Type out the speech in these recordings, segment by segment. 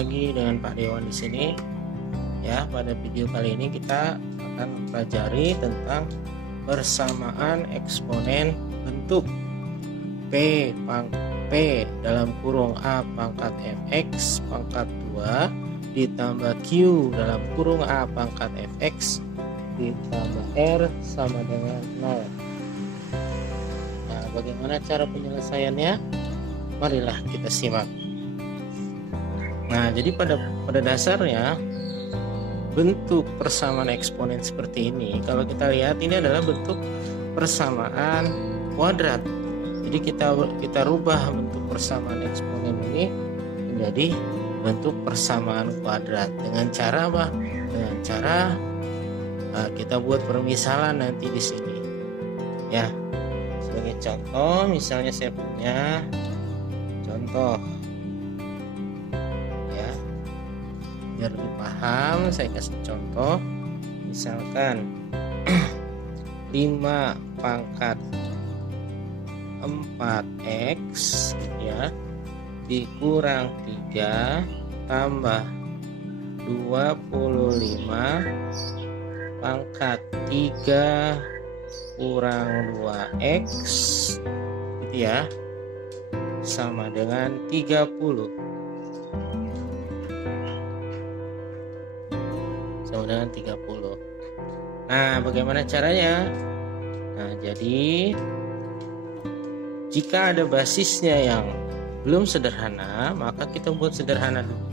lagi dengan Pak Dewan di sini. Ya, pada video kali ini kita akan mempelajari tentang persamaan eksponen bentuk P dalam kurung A pangkat fx pangkat 2 ditambah Q dalam kurung A pangkat fx ditambah R sama dengan 0. Nah, bagaimana cara penyelesaiannya? Marilah kita simak. Nah, jadi pada dasarnya bentuk persamaan eksponen seperti ini, kalau kita lihat ini adalah bentuk persamaan kuadrat. Jadi kita rubah bentuk persamaan eksponen ini menjadi bentuk persamaan kuadrat dengan cara apa? Dengan cara kita buat permisalan nanti di sini. Ya, sebagai contoh, misalnya saya punya contoh. Ya, biar lebih paham, saya kasih contoh. Misalkan 5 pangkat 4x ya dikurang 3 tambah 25 pangkat 3 kurang 2x gitu ya, sama dengan 30. Sama dengan 30. Nah, bagaimana caranya? Nah, jadi jika ada basisnya yang belum sederhana, maka kita buat sederhana dulu.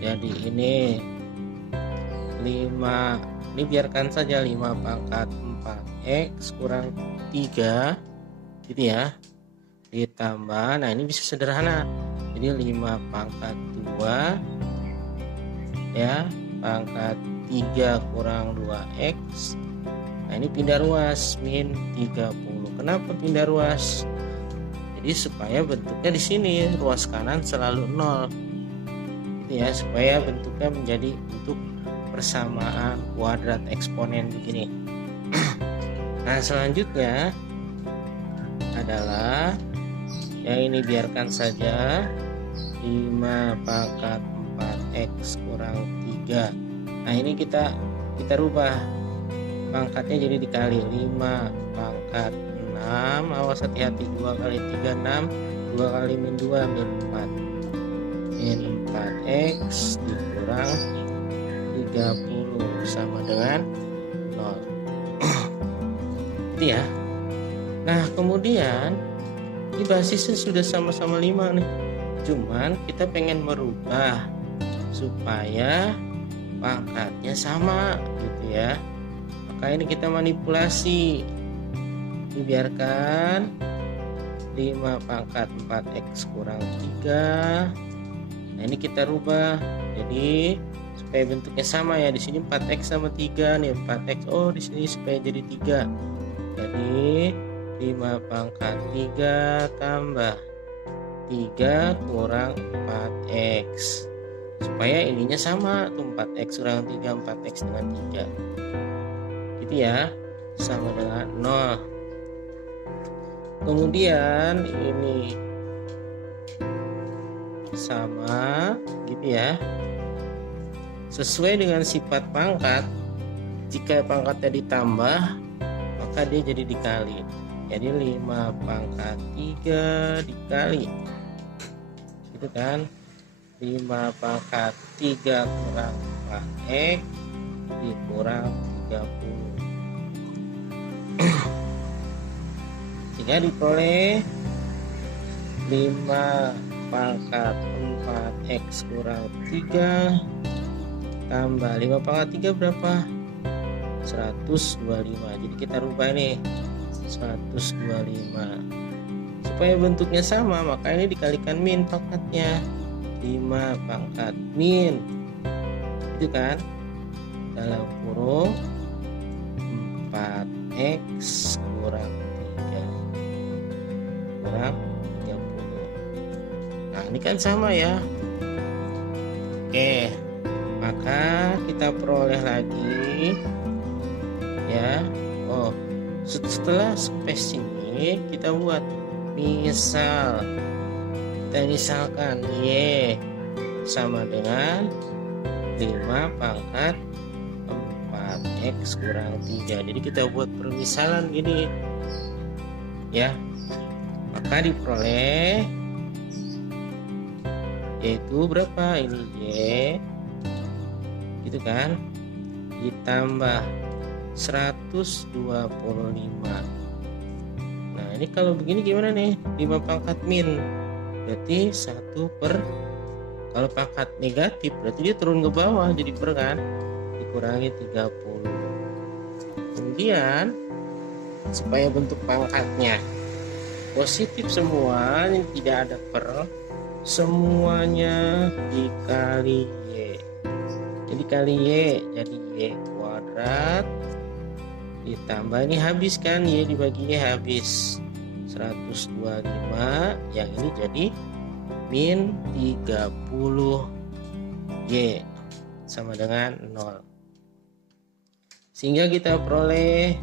Jadi ini 5, ini biarkan saja 5 pangkat 4x kurang 3 gitu ya, ditambah, nah ini bisa sederhana, jadi 5 pangkat 2 ya pangkat 3 kurang 2x. Nah, ini pindah ruas min 30. Kenapa pindah ruas? Jadi supaya bentuknya di sini ruas kanan selalu 0 gitu ya, supaya bentuknya menjadi bentuk persamaan kuadrat eksponen begini. Nah, selanjutnya adalah yang ini biarkan saja 5 pangkat 4x kurang 3. Nah, ini kita rubah pangkatnya jadi dikali 5 pangkat 6, awas hati-hati, 2 kali 3 6, 2 kali min 2 min 4, min 4x dikurang 30 sama dengan 0. Itu ya. Nah, kemudian di basisnya sudah sama-sama 5 nih, cuman kita pengen merubah supaya pangkatnya sama gitu ya. Maka ini kita manipulasi, dibiarkan 5 pangkat 4x kurang 3. Nah, ini kita rubah jadi supaya bentuknya sama ya. Di sini 4x sama 3 nih, 4x. Oh, di sini supaya jadi 3. Jadi 5 pangkat 3 tambah 3 kurang 4x. Supaya ininya sama tuh, 4x kurang 3, 4x dengan 3. Gitu ya. Sama dengan 0. Kemudian ini sama gitu ya, sesuai dengan sifat pangkat. Jika pangkatnya ditambah maka dia jadi dikali. Jadi 5 pangkat 3 dikali gitu kan, 5 pangkat 3 kurang 4x dikurang 30. Sehingga diperoleh 5 pangkat 4x kurang 3 tambah 5 pangkat 3 berapa? 125. Jadi kita rubah ini 125. Supaya bentuknya sama, maka ini dikalikan min pangkatnya, 5 pangkat min itu kan, dalam kurung 4x kurang 3 kurang 30. Nah, ini kan sama ya. Oke, maka kita peroleh lagi ya. Oh, setelah space ini kita buat misal, kita misalkan Y sama dengan 5 pangkat 4x kurang 3. Jadi kita buat permisalan gini ya, maka diperoleh yaitu berapa ini y gitu kan, ditambah 125. Nah ini kalau begini gimana nih, 5 pangkat min berarti 1 per, kalau pangkat negatif berarti dia turun ke bawah jadi per kan, dikurangi 30. Kemudian supaya bentuk pangkatnya positif semua, ini tidak ada per, semuanya dikali y. Jadi kali y jadi y kuadrat ditambah ini habis kan, y dibagi y habis 125, yang ini jadi min 30 y sama dengan 0. Sehingga kita peroleh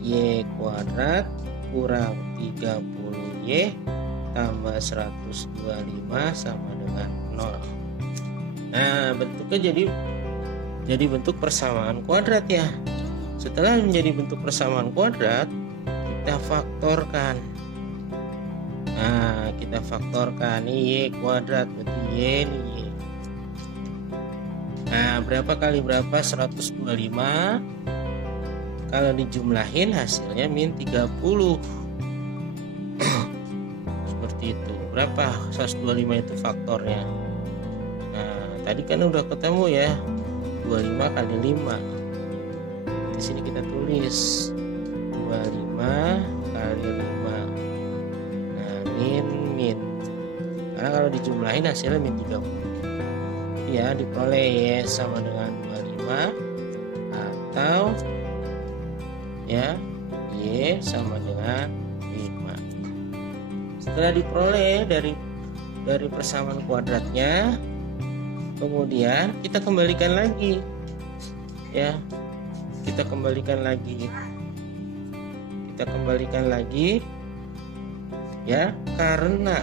y kuadrat kurang 30y tambah 125 sama dengan 0. Nah bentuknya jadi bentuk persamaan kuadrat ya. Setelah menjadi bentuk persamaan kuadrat, kita faktorkan. Nah kita faktorkan, ini y kuadrat berarti y ini y. Nah berapa kali berapa, 125, kalau dijumlahin hasilnya min 30. Seperti itu. Berapa 125 itu faktornya? Nah tadi kan udah ketemu ya, 25 kali 5. Di sini kita tulis 25 kali 5. Nah min karena kalau dijumlahin hasilnya min 30 ya, diperoleh y sama dengan 25 atau ya y sama dengan 5. Setelah diperoleh dari persamaan kuadratnya, kemudian kita kembalikan lagi ya, kita kembalikan lagi ya, karena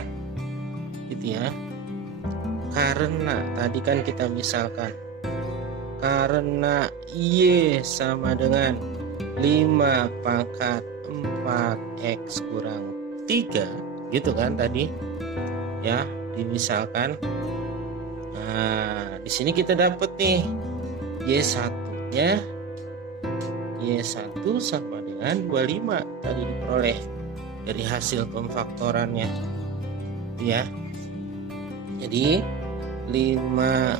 gitu ya, karena tadi kan kita misalkan karena y sama dengan 5 pangkat 4x kurang 3 gitu kan tadi ya, dimisalkan. Nah di sini kita dapat nih y1 nya, y1 sama dengan 25 tadi diperoleh dari hasil pemfaktorannya ya. Jadi 5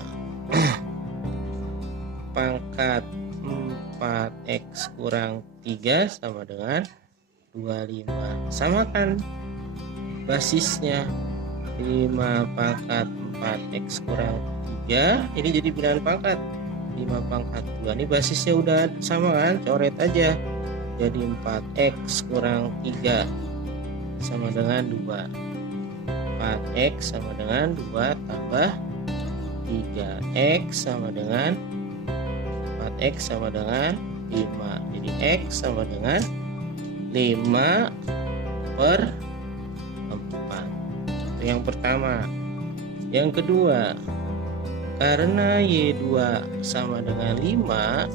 pangkat 4x kurang 3 sama dengan 25. Samakan basisnya, 5 pangkat 4x kurang 3 ini jadi bilangan pangkat, 5 pangkat 2 ini basisnya udah sama kan, coret aja jadi 4x kurang 3 sama dengan 2. 4x sama dengan 2 tambah 3x sama dengan 4x sama dengan 5. Jadi x sama dengan 5 per 4. Itu yang pertama. Yang kedua, karena y2 sama dengan 5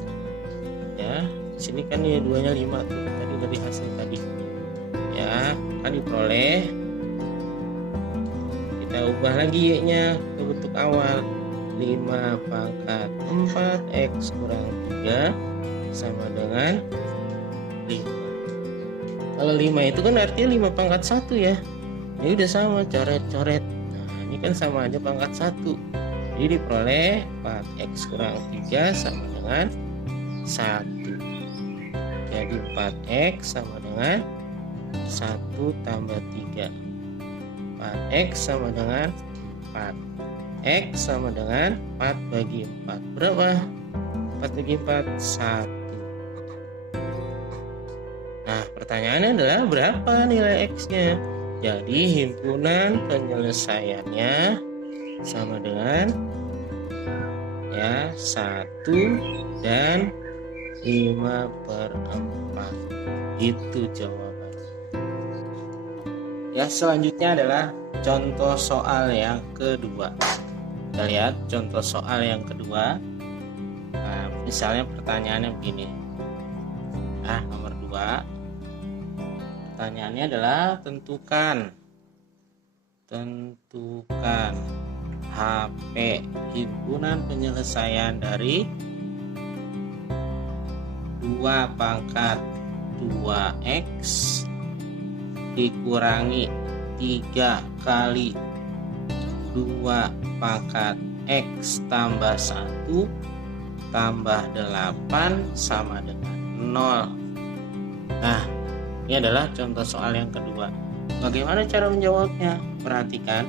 ya, sini kan y2 nya 5 tuh tadi dari hasil tadi ya, kan diperoleh, kita ubah lagi y nya ke bentuk awal, 5 pangkat 4x kurang 3 sama dengan 5. Kalau 5 itu kan artinya 5 pangkat 1 ya. Ini udah sama, coret-coret. Nah ini kan sama aja pangkat 1. Jadi diperoleh 4x kurang 3 sama dengan 1. Jadi 4x sama dengan 1 tambah 3. 4x sama dengan 4. X sama dengan 4 bagi 4. Berapa? 4 bagi 4, 1. Nah pertanyaannya adalah berapa nilai X-nya? Jadi himpunan penyelesaiannya sama dengan ya 1 dan 5 per 4. Itu jawaban. Ya selanjutnya adalah contoh soal yang kedua. Kita lihat contoh soal yang kedua. Nah, misalnya pertanyaannya begini. Nomor 2. Pertanyaannya adalah tentukan HP himpunan penyelesaian dari 2 pangkat 2x dikurangi 3 kali 2 pangkat x tambah 1 tambah 8 sama dengan 0. Nah, ini adalah contoh soal yang kedua. Bagaimana cara menjawabnya? Perhatikan.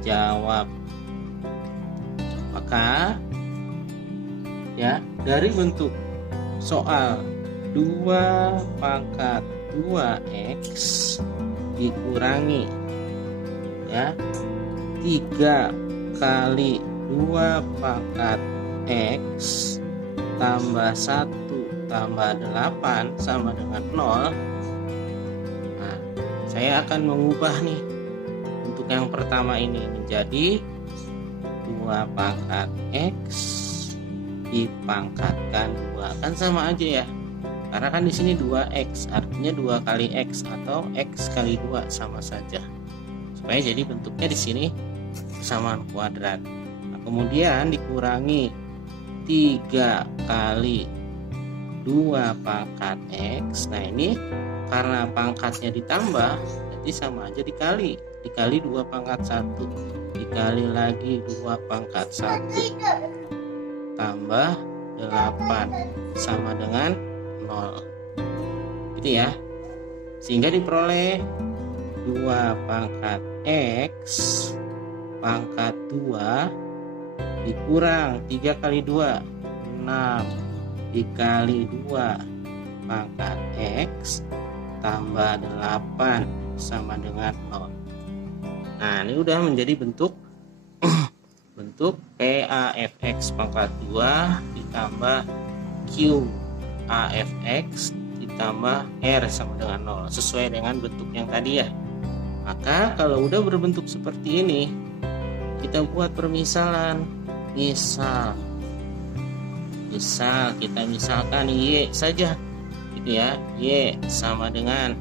Jawab. Maka dari bentuk soal 2 pangkat 2x dikurangi 3 kali 2 pangkat x tambah 1 tambah 8 sama dengan 0. Nah, saya akan mengubah nih untuk yang pertama ini menjadi 2 pangkat x dipangkatkan 2. Kan sama aja ya. Karena kan di sini 2x, artinya 2 kali x atau x kali 2 sama saja. Supaya jadi bentuknya di sini persamaan kuadrat. Nah, kemudian dikurangi 3 kali 2 pangkat x. Nah, ini karena pangkatnya ditambah, jadi sama aja dikali 2 pangkat 1 dikali lagi 2 pangkat 1 tambah 8 sama dengan 0. Gitu ya. Sehingga diperoleh 2 pangkat x pangkat 2 dikurang 3 kali 2 6 dikali 2 pangkat x tambah 8 sama dengan 0. Nah, ini udah menjadi bentuk PAFX pangkat 2 ditambah QAFX ditambah R sama dengan 0, sesuai dengan bentuk yang tadi ya. Maka kalau udah berbentuk seperti ini, kita buat permisalan. Misal kita misalkan Y saja gitu ya. Y sama dengan,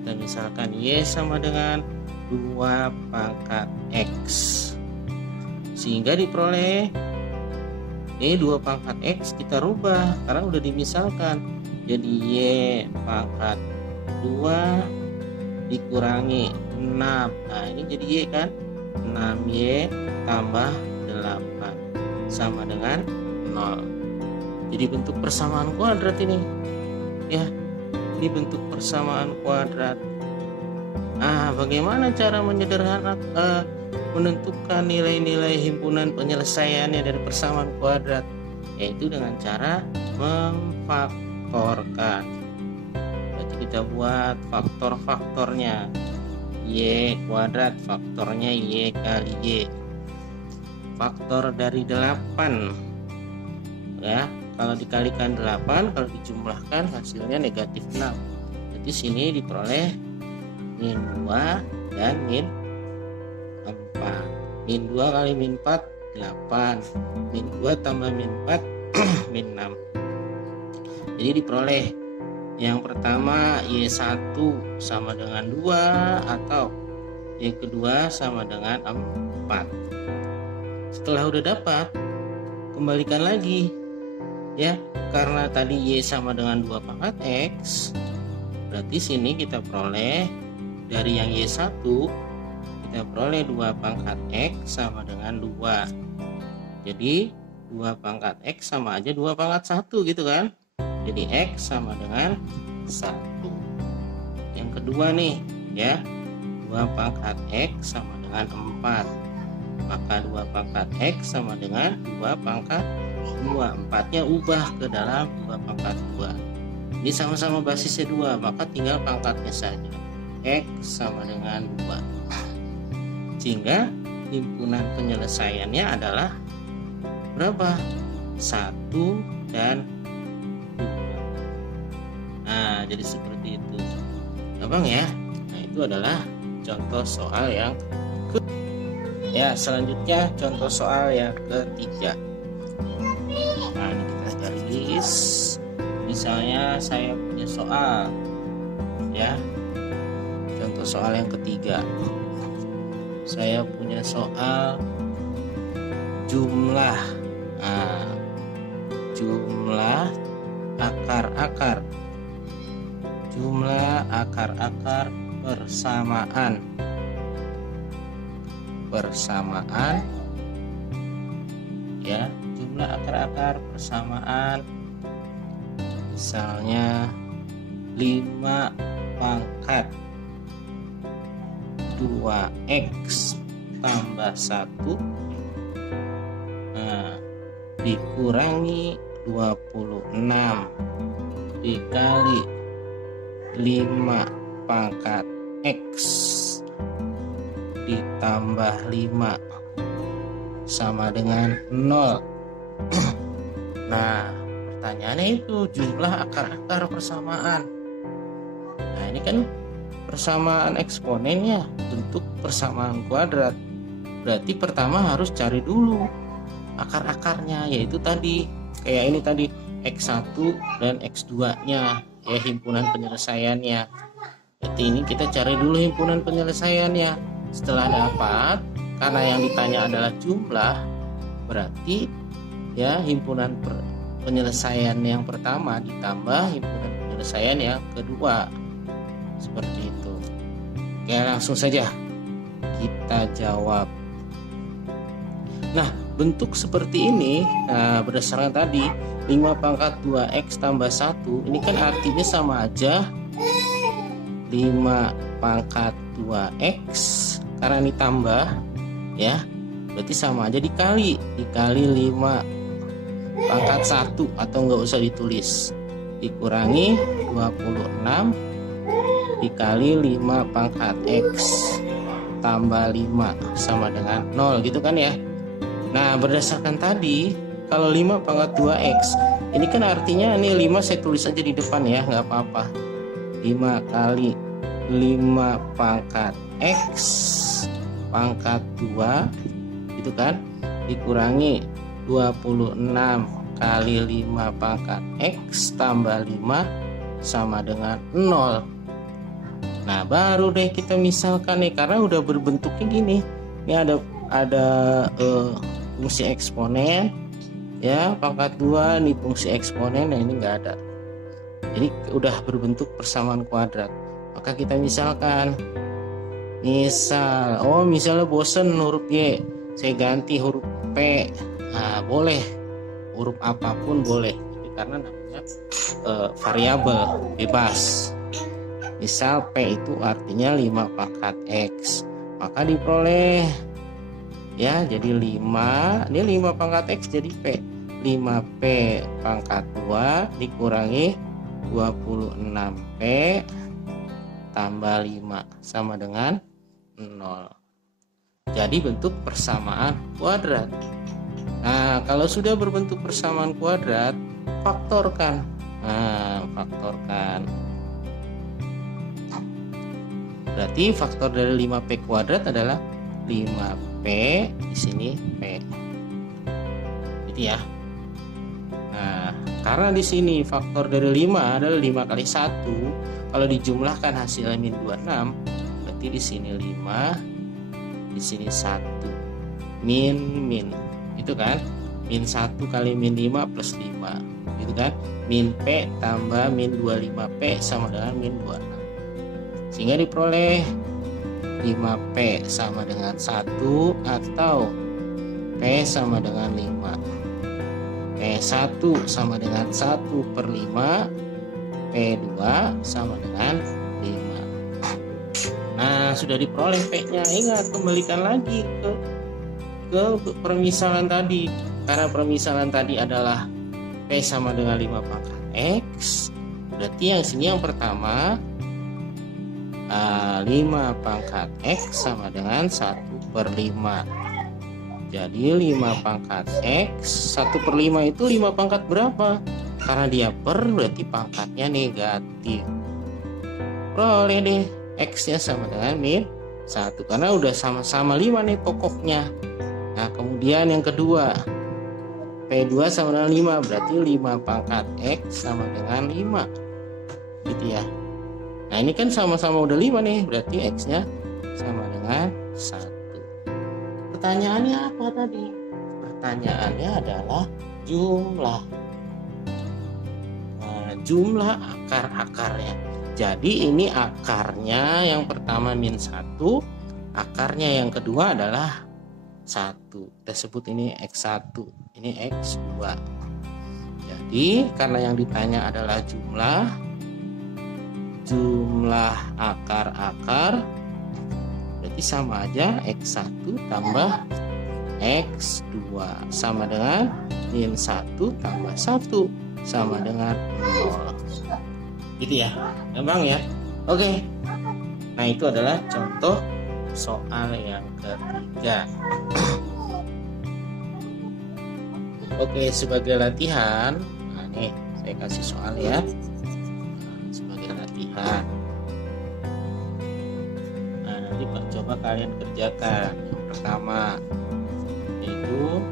kita misalkan Y sama dengan 2 pangkat X, sehingga diperoleh 2 pangkat X kita rubah karena udah dimisalkan jadi Y pangkat 2 dikurangi 6. Nah, ini jadi Y kan, 6Y tambah 8 sama dengan 0. Jadi bentuk persamaan kuadrat ini ya. Ini bentuk persamaan kuadrat. Nah, bagaimana cara menentukan nilai-nilai himpunan penyelesaiannya dari persamaan kuadrat? Yaitu dengan cara memfaktorkan. Berarti kita buat faktor-faktornya. Y kuadrat faktornya Y kali Y. Faktor dari 8 ya, kalau dikalikan 8, kalau dijumlahkan hasilnya negatif 6. Jadi sini diperoleh min 2 dan min 4. Min 2 kali min 4 8. Min 2 tambah min 4 min 6. Jadi diperoleh yang pertama Y1 sama dengan 2 atau Y kedua sama dengan 4. Setelah udah dapat, kembalikan lagi ya, karena tadi Y sama dengan 2 pangkat X, berarti sini kita peroleh dari yang Y1 kita peroleh 2 pangkat X sama dengan 2. Jadi 2 pangkat X sama aja 2 pangkat 1 gitu kan. Jadi X sama dengan 1. Yang kedua nih ya, 2 pangkat X sama dengan 4. Maka 2 pangkat X sama dengan 2 pangkat 2. 4-nya ubah ke dalam 2 pangkat 2. Ini sama-sama basisnya 2, maka tinggal pangkatnya saja. X sama dengan 2. Sehingga himpunan penyelesaiannya adalah berapa? 1 dan 2. Nah, jadi seperti itu. Gampang ya? Nah, itu adalah contoh soal yang Ya, selanjutnya contoh soal yang ketiga. Nah, ini kita garis. Misalnya saya punya soal, ya. Contoh soal yang ketiga. Saya punya soal jumlah, jumlah akar-akar, jumlah akar-akar persamaan, ya, jumlah akar-akar persamaan, misalnya 5 pangkat 2x tambah 1, nah, dikurangi 26 dikali 5 pangkat x ditambah 5 sama dengan 0. Nah, pertanyaannya itu jumlah akar-akar persamaan. Nah, ini kan persamaan eksponennya bentuk persamaan kuadrat. Berarti pertama harus cari dulu akar-akarnya, yaitu tadi kayak ini tadi x1 dan x2 nya, ya, himpunan penyelesaiannya. Berarti ini kita cari dulu himpunan penyelesaiannya. Setelah dapat, karena yang ditanya adalah jumlah, berarti ya himpunan penyelesaian yang pertama ditambah himpunan penyelesaian yang kedua, seperti itu. Oke, langsung saja kita jawab. Nah, bentuk seperti ini, berdasarkan tadi 5 pangkat 2x tambah 1, ini kan artinya sama aja 5 pangkat 2x, karena ini tambah, ya, berarti sama aja dikali 5 pangkat 1, atau nggak usah ditulis, dikurangi 26 dikali 5 pangkat x tambah 5 sama dengan 0, gitu kan ya. Nah, berdasarkan tadi, kalau 5 pangkat 2x, ini kan artinya ini 5 saya tulis aja di depan ya, nggak apa-apa. 5 kali 5 pangkat x pangkat 2, gitu kan, dikurangi 26 kali 5 pangkat x tambah 5 sama dengan 0. Nah, baru deh kita misalkan nih, karena udah berbentuknya gini. Ini ada fungsi eksponen, ya, pangkat 2 nih fungsi eksponen, nah ini nggak ada. Jadi udah berbentuk persamaan kuadrat. Maka kita misalkan, misalnya bosen huruf Y, saya ganti huruf P. Nah, boleh huruf apapun boleh, karena namanya variabel bebas. Misal P itu artinya 5 pangkat X, maka diperoleh, ya, jadi 5, ini 5 pangkat X jadi P, 5P pangkat 2 dikurangi 26P tambah 5 sama dengan 0. Jadi bentuk persamaan kuadrat. Nah, kalau sudah berbentuk persamaan kuadrat, faktorkan. Nah, faktorkan. Berarti faktor dari 5P kuadrat adalah 5P, di sini P. Gitu ya. Nah, karena di sini faktor dari 5 adalah 5 kali 1, kalau dijumlahkan hasilnya min 26, berarti di sini 5, di sini 1. Min. Itu kan? Min 1 kali min 5 plus 5. Gitu kan? Min P tambah min 25P sama dengan min 26. Sehingga diperoleh 5P sama dengan 1 atau P sama dengan 5. P1 sama dengan 1 per 5, P2 sama dengan 5. Nah, sudah diperoleh P-nya. Ingat, kembalikan lagi ke permisalan tadi. Karena permisalan tadi adalah P sama dengan 5 pangkat X, berarti yang sini yang pertama 5 pangkat X sama dengan 1 per 5. Jadi 5 pangkat X 1 per 5 itu 5 pangkat berapa? Karena dia per, berarti pangkatnya negatif. Peroleh deh X nya sama dengan min 1 karena udah sama-sama 5 nih pokoknya. Nah kemudian yang kedua, P2 sama dengan 5, berarti 5 pangkat X sama dengan 5 gitu ya. Nah ini kan sama-sama udah 5 nih, berarti X nya sama dengan 1. Pertanyaannya apa tadi? Pertanyaannya adalah jumlah. Nah, jumlah akar-akarnya. Jadi ini akarnya yang pertama -1, akarnya yang kedua adalah 1. Kita sebut ini X1, ini X2. Jadi karena yang ditanya adalah jumlah akar-akar, berarti sama aja X1 tambah X2 sama dengan -1 tambah 1 sama dengan 0. Gitu ya, gampang ya. Oke. Nah itu adalah contoh soal yang ketiga. Oke, sebagai latihan, nah nih saya kasih soal ya. Sebagai latihan. Nah nanti coba kalian kerjakan. Yang pertama itu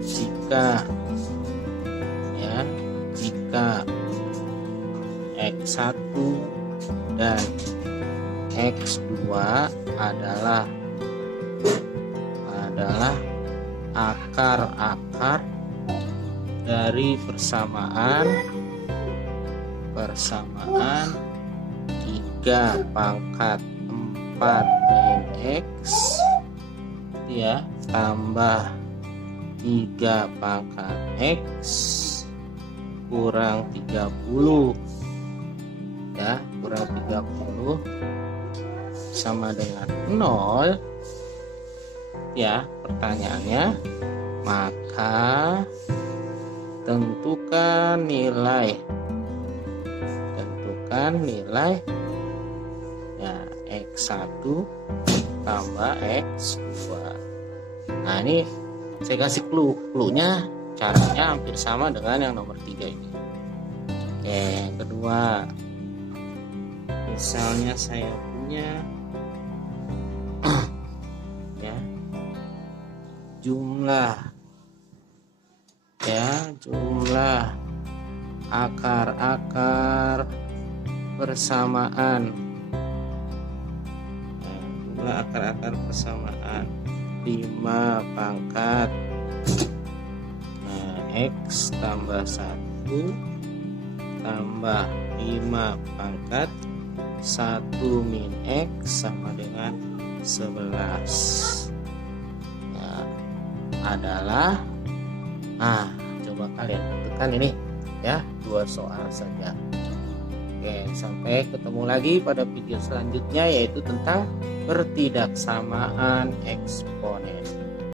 jika X1 dan X2 adalah akar-akar dari persamaan 3 pangkat 4 min X ya tambah 3 pangkat X kurang 30 ya, kurang 30 sama dengan 0 ya. Pertanyaannya, maka tentukan nilai ya X1 tambah X2. Nah ini saya kasih clue-nya, caranya hampir sama dengan yang nomor 3 ini. Oke, yang kedua, misalnya saya punya ya jumlah akar-akar persamaan, jumlah akar-akar persamaan 5 pangkat X tambah 1 tambah 5 pangkat 1 min X sama dengan 11 ya, adalah, nah coba kalian tentukan ini ya, 2 soal saja. Oke, sampai ketemu lagi pada video selanjutnya, yaitu tentang pertidaksamaan eksponen.